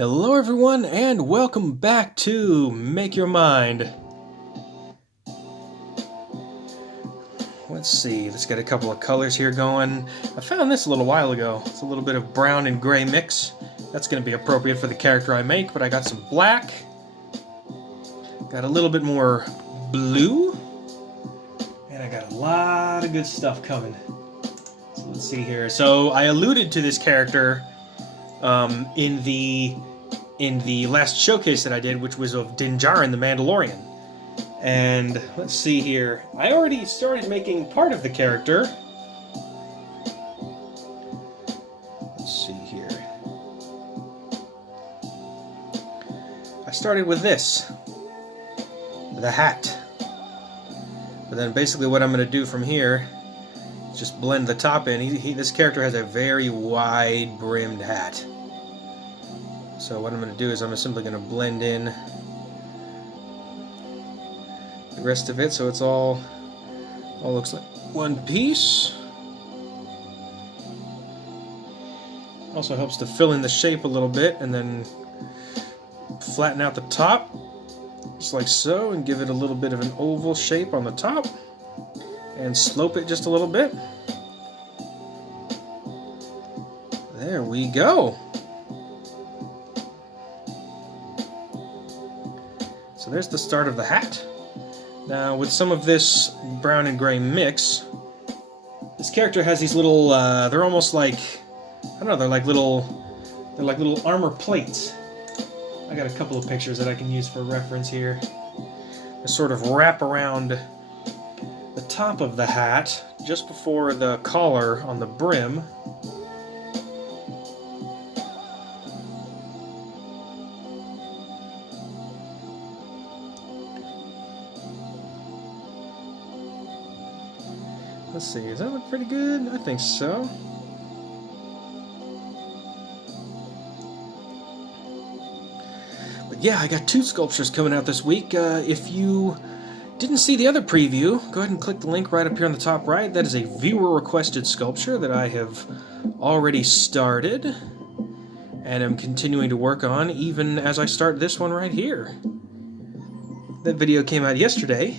Hello everyone and welcome back to Make Your Mind. Let's see, let's get a couple of colors here going. I found this a little while ago. It's a little bit of brown and gray mix. That's going to be appropriate for the character I make, but I got some black. Got a little bit more blue. And I got a lot of good stuff coming. So let's see here. So I alluded to this character in the last showcase that I did, which was of Din Djarin, the Mandalorian. And let's see here. I already started making part of the character. Let's see here. I started with this, the hat. But then basically what I'm going to do from here is just blend the top in. This character has a very wide-brimmed hat. So what I'm going to do is I'm simply going to blend in the rest of it so it's all looks like one piece. Also helps to fill in the shape a little bit and then flatten out the top just like so and give it a little bit of an oval shape on the top and slope it just a little bit. There we go. So there's the start of the hat. Now with some of this brown and gray mix, this character has these little, they're almost like, I don't know, they're like little armor plates. I got a couple of pictures that I can use for reference here. They sort of wrap around the top of the hat, just before the collar on the brim. Let's see, does that look pretty good? I think so. But yeah, I got 2 sculptures coming out this week. If you didn't see the other preview, go ahead and click the link right up here on the top right. That is a viewer-requested sculpture that I have already started and am continuing to work on even as I start this one right here. That video came out yesterday.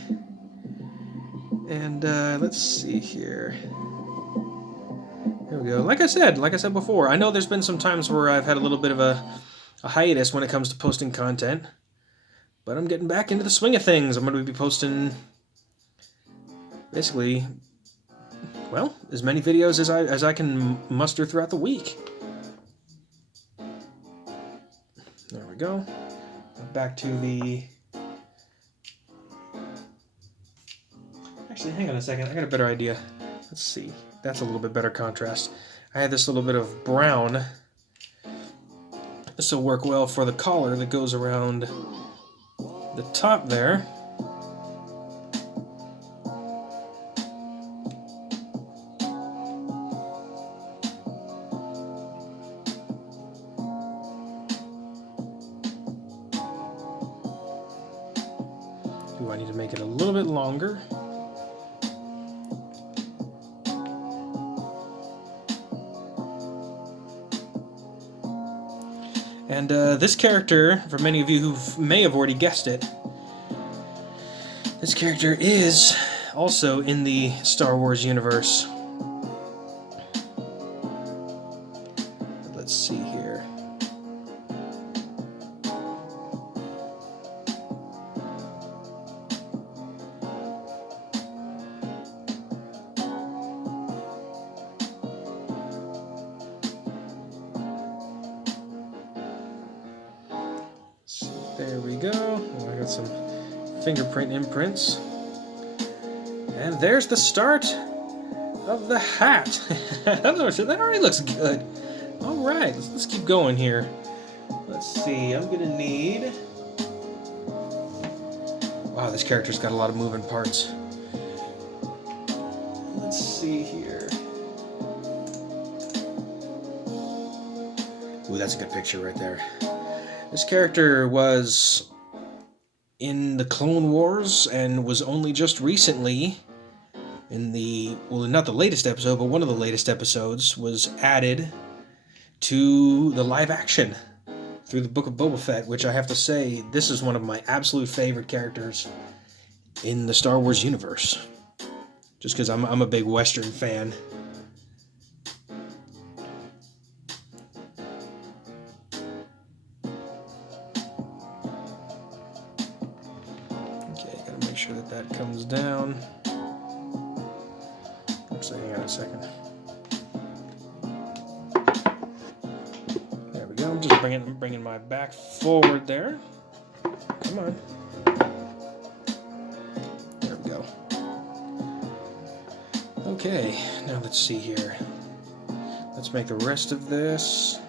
And let's see here. There we go. Like I said before, I know there's been some times where I've had a little bit of a hiatus when it comes to posting content, but I'm getting back into the swing of things. I'm going to be posting basically, well, as many videos as I can muster throughout the week. There we go. Back to the. Actually, hang on a second. I got a better idea. Let's see. That's a little bit better contrast. I had this little bit of brown. This will work well for the collar that goes around the top there. Do I need to make it a little bit longer? And this character, for many of you who may have already guessed it, this character is also in the Star Wars universe. Let's see here. There we go. I got some fingerprint imprints. And there's the start of the hat. That already looks good. Alright, let's keep going here. Let's see, I'm gonna need... Wow, this character's got a lot of moving parts. Let's see here. Ooh, that's a good picture right there. This character was in the Clone Wars and was only just recently in the, well, not the latest episode, but one of the latest episodes was added to the live action through the Book of Boba Fett, which I have to say, this is one of my absolute favorite characters in the Star Wars universe. Just because I'm a big Western fan. Okay, gotta make sure that comes down. Oops, hang on a second. There we go. I'm just bringing my back forward there. Come on. There we go. Okay, now let's see here. Let's make the rest of this.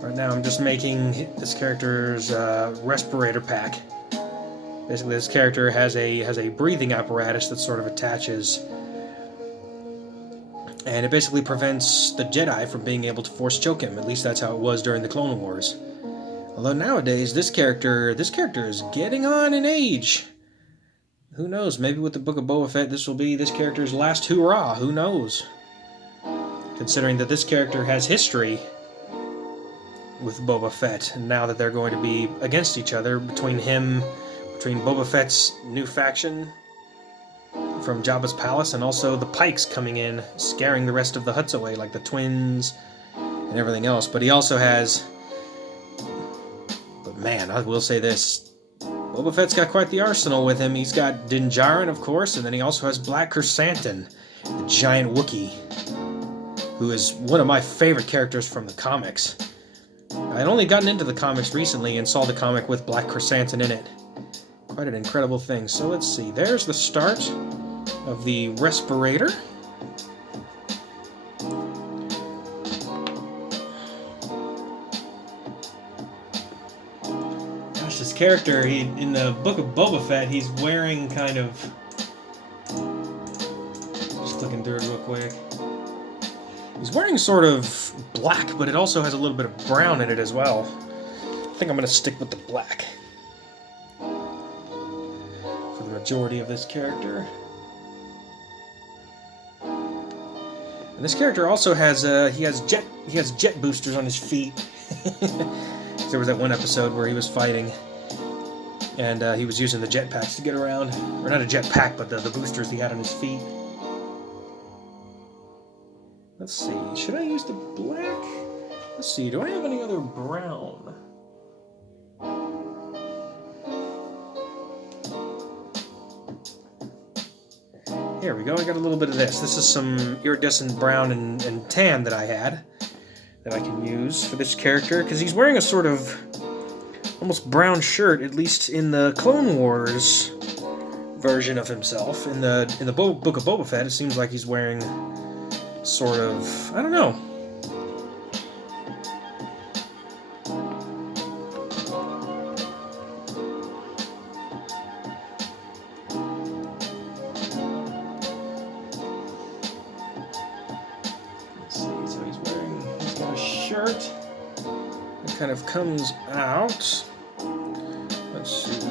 Right now I'm just making this character's respirator pack. Basically, this character has a breathing apparatus that sort of attaches, and it basically prevents the Jedi from being able to force choke him. At least that's how it was during the Clone Wars. Although nowadays this character is getting on in age. Who knows? Maybe with the Book of Boba Fett, this will be this character's last hurrah. Who knows? Considering that this character has history with Boba Fett, and now that they're going to be against each other, between Boba Fett's new faction from Jabba's palace, and also the Pikes coming in, scaring the rest of the Hutts away, like the twins and everything else. But he also has... But man, I will say this, Boba Fett's got quite the arsenal with him. He's got Din Djarin, of course, and then he also has Black Chrysanthemum, the giant Wookiee, who is one of my favorite characters from the comics. I'd only gotten into the comics recently and saw the comic with Black Chrysanthemum in it. Quite an incredible thing. So let's see. There's the start of the respirator. Gosh, this character, in the Book of Boba Fett, he's wearing kind of... Just clicking through it real quick. He's wearing sort of black, but it also has a little bit of brown in it as well. I think I'm going to stick with the black for the majority of this character. And this character also has he has jet boosters on his feet. There was that one episode where he was fighting, and he was using the jetpacks to get around, or not a jetpack, but the boosters he had on his feet. Let's see, should I use the black? Let's see, do I have any other brown? Here we go, I got a little bit of this. This is some iridescent brown and tan that I had, that I can use for this character, because he's wearing a sort of almost brown shirt, at least in the Clone Wars version of himself. In the Book of Boba Fett, it seems like he's wearing... sort of, I don't know. Let's see, so he's got a shirt that kind of comes out. Let's see.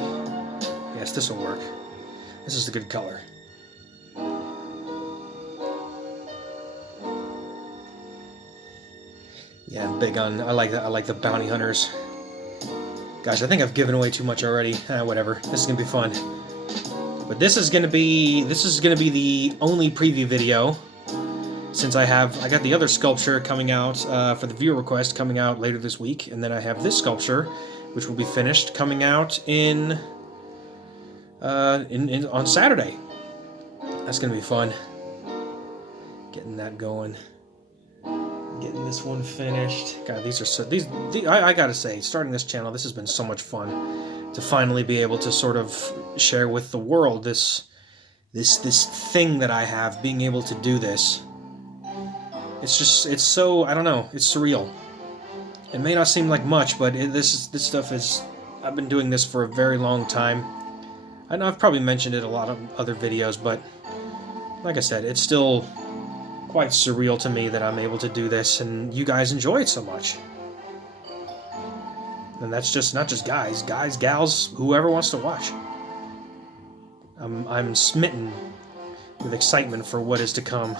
Yes, this will work. This is a good color. Yeah, I'm big on. I like the bounty hunters. Gosh, I think I've given away too much already. Whatever. This is gonna be fun. But this is gonna be the only preview video, since I got the other sculpture coming out for the viewer request coming out later this week, and then I have this sculpture, which will be finished coming out on Saturday. That's gonna be fun. Getting that going. Getting this one finished. God, these are so... I gotta say, starting this channel, this has been so much fun to finally be able to sort of share with the world this thing that I have, being able to do this. It's so, I don't know, it's surreal. It may not seem like much, but this stuff is... I've been doing this for a very long time. I know I've probably mentioned it in a lot of other videos, but like I said, it's still quite surreal to me that I'm able to do this and you guys enjoy it so much. And that's just not just guys, gals, whoever wants to watch. I'm smitten with excitement for what is to come.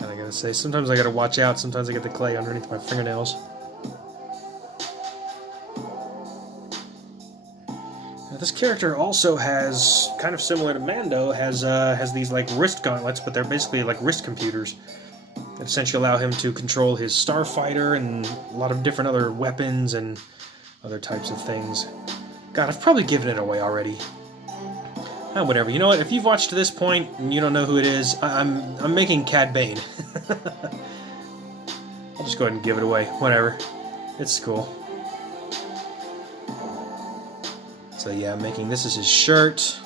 And I gotta say, sometimes I gotta watch out, sometimes I get the clay underneath my fingernails. Now, this character also has, kind of similar to Mando, has these like wrist gauntlets, but they're basically like wrist computers that essentially allow him to control his starfighter and a lot of different other weapons and other types of things. God, I've probably given it away already. Whatever. You know what? If you've watched to this point and you don't know who it is, I'm making Cad Bane. I'll just go ahead and give it away. Whatever. It's cool. So yeah, I'm making this is his shirt.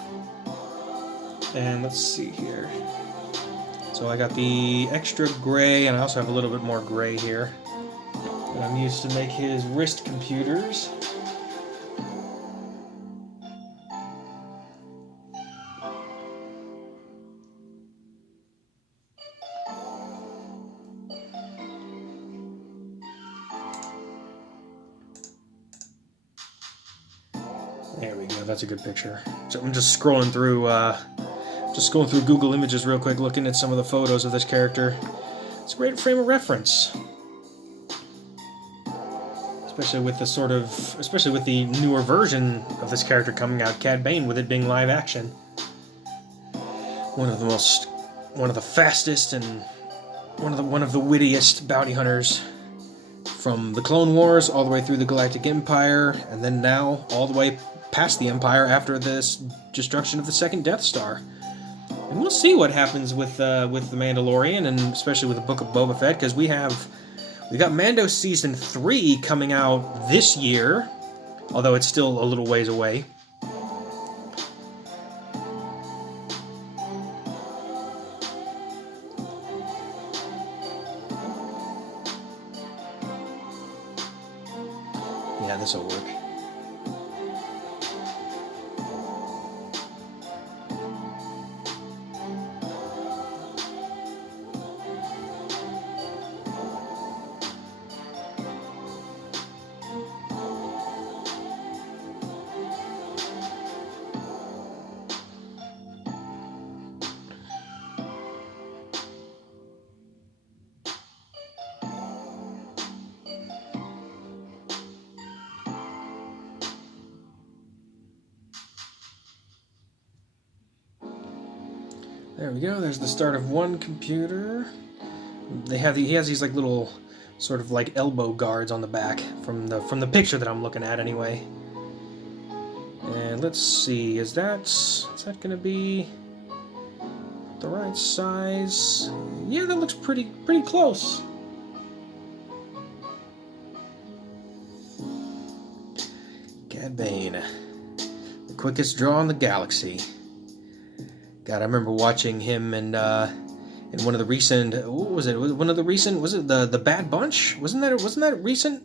And let's see here. So I got the extra gray, and I also have a little bit more gray here that I'm used to make his wrist computers. There we go. That's a good picture. So I'm just scrolling through, Google Images real quick, looking at some of the photos of this character. It's a great frame of reference, especially with the newer version of this character coming out, Cad Bane, with it being live action. One of the fastest and one of the wittiest bounty hunters from the Clone Wars all the way through the Galactic Empire, and then now all the way past the Empire after this destruction of the second Death Star. And we'll see what happens with the Mandalorian, and especially with the Book of Boba Fett, because we got Mando Season 3 coming out this year, although it's still a little ways away. Yeah, this'll work. There we go. There's the start of one computer. He has these like little sort of like elbow guards on the back from the picture that I'm looking at anyway. And let's see, is that gonna be the right size? Yeah, that looks pretty close. Cad Bane, the quickest draw in the galaxy. God, I remember watching him in one of the recent. What was it? Was it the Bad Bunch? Wasn't that recent?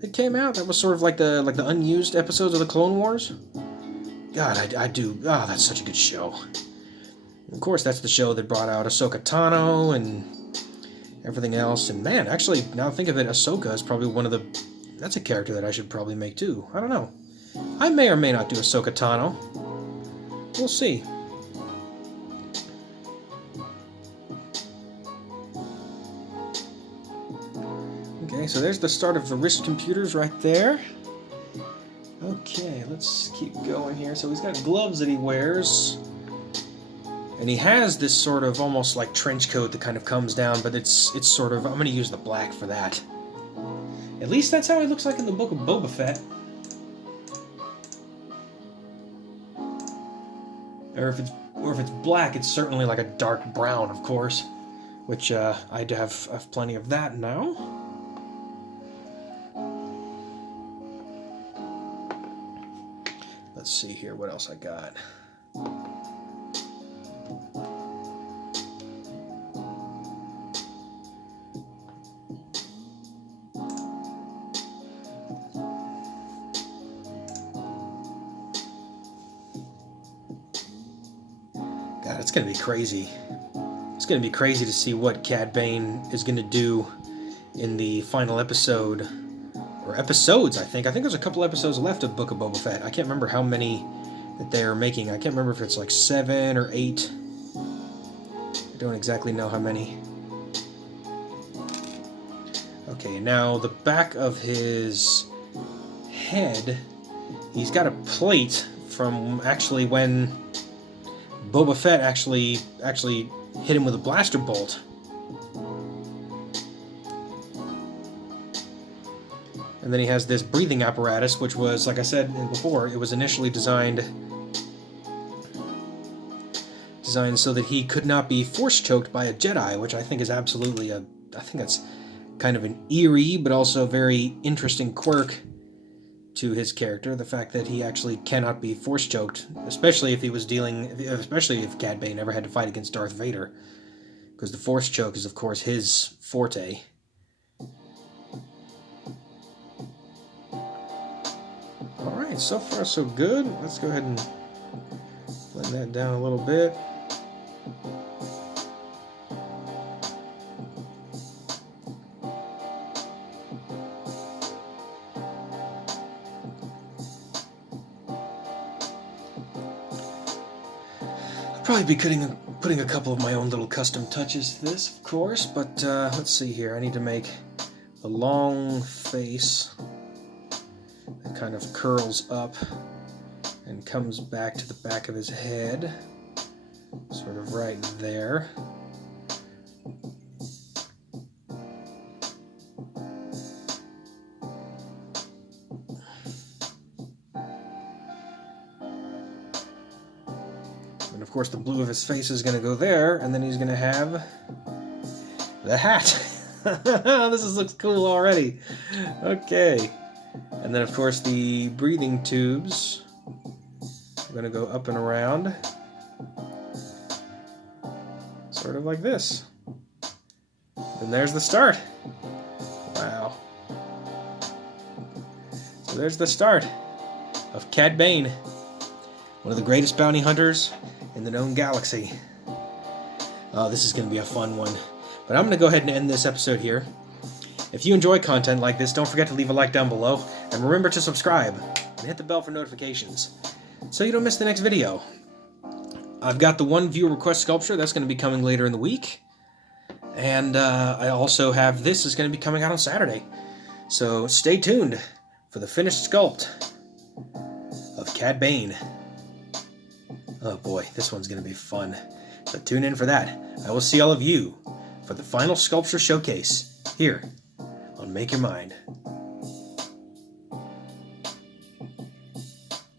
That came out. That was sort of like the unused episodes of the Clone Wars. God, I do. Oh, that's such a good show. Of course, that's the show that brought out Ahsoka Tano and everything else. And man, actually, now I think of it, Ahsoka is probably that's a character that I should probably make too. I don't know. I may or may not do Ahsoka Tano. We'll see. Okay, so there's the start of the wrist computers right there. Okay, let's keep going here. So he's got gloves that he wears. And he has this sort of almost like trench coat that kind of comes down, but it's sort of, I'm going to use the black for that. At least that's how he looks like in the Book of Boba Fett. Or if it's black, it's certainly like a dark brown, of course. Which I have plenty of that now. Let's see here, what else I got. God, it's going to be crazy. It's going to be crazy to see what Cad Bane is going to do in the final episode. Or episodes, I think. I think there's a couple episodes left of Book of Boba Fett. I can't remember how many that they're making. I can't remember if it's like 7 or 8. I don't exactly know how many. Okay, now the back of his head, he's got a plate from actually when Boba Fett actually hit him with a blaster bolt. And then he has this breathing apparatus, which was, like I said before, it was initially designed so that he could not be force choked by a Jedi, which I think is absolutely I think that's kind of an eerie but also very interesting quirk to his character, the fact that he actually cannot be force choked, especially if if Cad Bane ever had to fight against Darth Vader, because the force choke is of course his forte. Alright, so far so good. Let's go ahead and blend that down a little bit. I'll probably be putting a couple of my own little custom touches to this, of course, but let's see here. I need to make a long face that kind of curls up and comes back to the back of his head, sort of right there. And of course the blue of his face is going to go there, and then he's going to have the hat. This looks cool already. Okay. And then, of course, the breathing tubes are going to go up and around, sort of like this. And there's the start. Wow. So there's the start of Cad Bane, one of the greatest bounty hunters in the known galaxy. Oh, this is going to be a fun one. But I'm going to go ahead and end this episode here. If you enjoy content like this, don't forget to leave a like down below, and remember to subscribe, and hit the bell for notifications, so you don't miss the next video. I've got the one viewer request sculpture that's going to be coming later in the week, and I also have this is going to be coming out on Saturday. So stay tuned for the finished sculpt of Cad Bane. Oh boy, this one's going to be fun. So tune in for that. I will see all of you for the final sculpture showcase here on Make Your Mind.